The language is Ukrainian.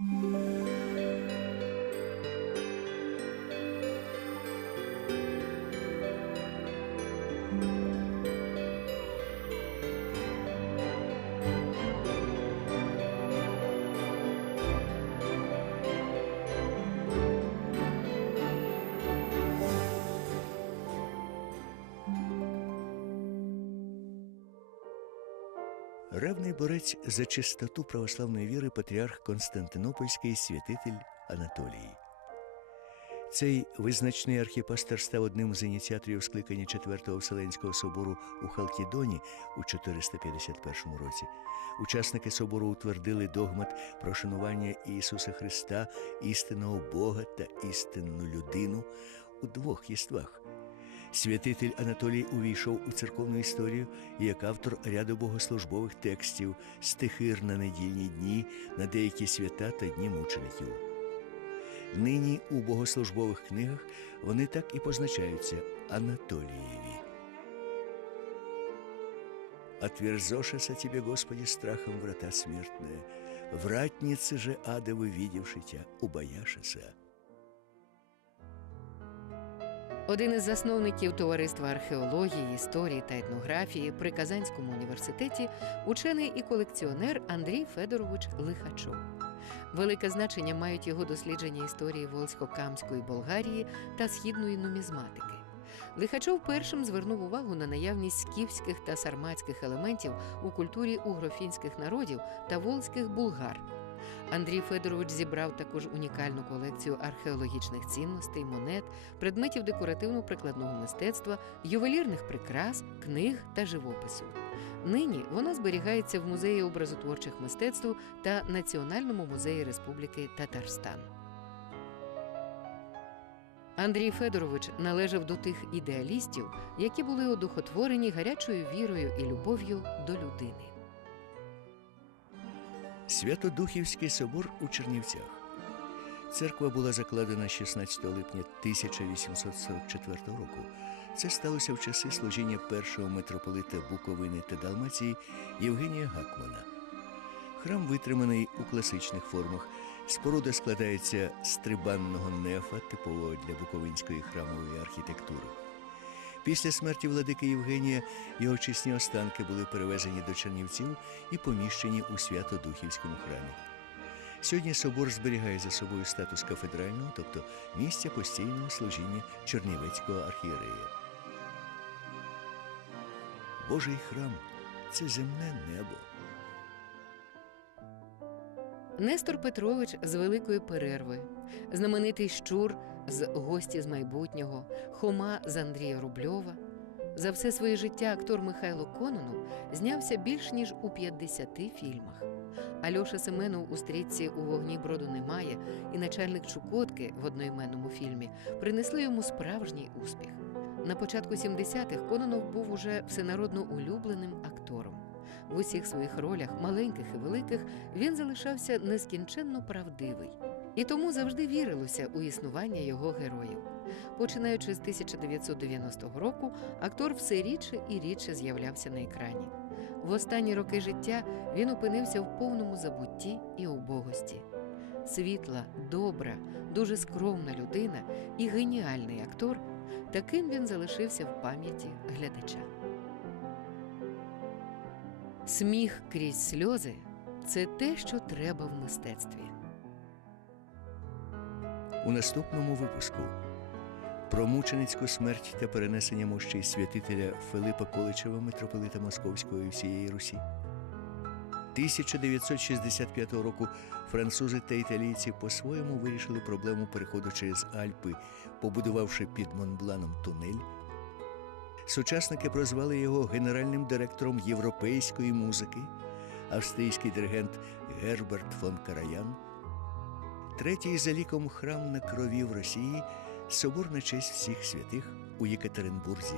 Música Ревний борець за чистоту православної віри патріарх Константинопольський святитель Анатолій. Цей визначний архіпастер став одним з ініціаторів скликання Четвертого Вселенського собору у Халкідоні у 451 році. Учасники собору утвердили догмат про шанування Ісуса Христа, істинного Бога та істинну людину у двох єствах. Святитель Анатолій увійшов у церковну історію як автор ряду богослужбових текстів, стихир на недільні дні, на деякі свята та дні мучеників. Нині у богослужбових книгах вони так і позначаються Анатолієві. Отверзошися тебе, Господи, страхом врата смертные, вратницы же адовы, видевши тя, убояшися. Один із засновників товариства археології, історії та етнографії при Казанському університеті учений і колекціонер Андрій Федорович Лихачов. Велике значення мають його дослідження історії Волзько-Камської Болгарії та східної нумізматики. Лихачов першим звернув увагу на наявність скіфських та сарматських елементів у культурі угрофінських народів та волзьких булгар. Андрій Федорович зібрав також унікальну колекцію археологічних цінностей, монет, предметів декоративно-прикладного мистецтва, ювелірних прикрас, книг та живопису. Нині вона зберігається в музеї образотворчих мистецтв та Національному музеї Республіки Татарстан. Андрій Федорович належав до тих ідеалістів, які були одухотворені гарячою вірою і любов'ю до людини. Святодухівський собор у Чернівцях. Церква була закладена 16 липня 1844 року. Це сталося в часи служіння першого митрополита Буковини та Далмації Євгенія Гакмана. Храм витриманий у класичних формах. Споруда складається з трибанного нефа, типового для буковинської храмової архітектури. Після смерті владики Євгенія його чесні останки були перевезені до Чернівців і поміщені у Свято-Духівському храмі. Сьогодні собор зберігає за собою статус кафедрального, тобто місця постійного служіння Чернівецького архієрея. Божий храм це земне небо. Нестор Петрович з великої перерви, знаменитий щур з гості з майбутнього, Хома з Андрія Рубльова. За все своє життя актор Михайло Кононов знявся більш ніж у 50 фільмах. Альоша Семенов у стрічці у вогні броду немає і начальник Чукотки в одноіменному фільмі принесли йому справжній успіх. На початку 70-х Кононов був уже всенародно улюбленим актором. В усіх своїх ролях, маленьких і великих, він залишався нескінченно правдивий. І тому завжди вірилося у існування його героїв. Починаючи з 1990 року, актор все рідше і рідше з'являвся на екрані. В останні роки життя він опинився в повному забутті і убогості. Світла, добра, дуже скромна людина і геніальний актор. Таким він залишився в пам'яті глядача. Сміх крізь сльози це те, що треба в мистецтві. У наступному випуску про мученицьку смерть та перенесення мощей святителя Филипа Количева, митрополита Московського і всієї Русі. 1965 року французи та італійці по-своєму вирішили проблему переходу через Альпи, побудувавши під Монбланом тунель. Сучасники прозвали його генеральним директором європейської музики, австрійський диригент Герберт фон Караян. Третій за ліком храм на крові в Росії собор на честь всіх святих у Єкатеринбурзі.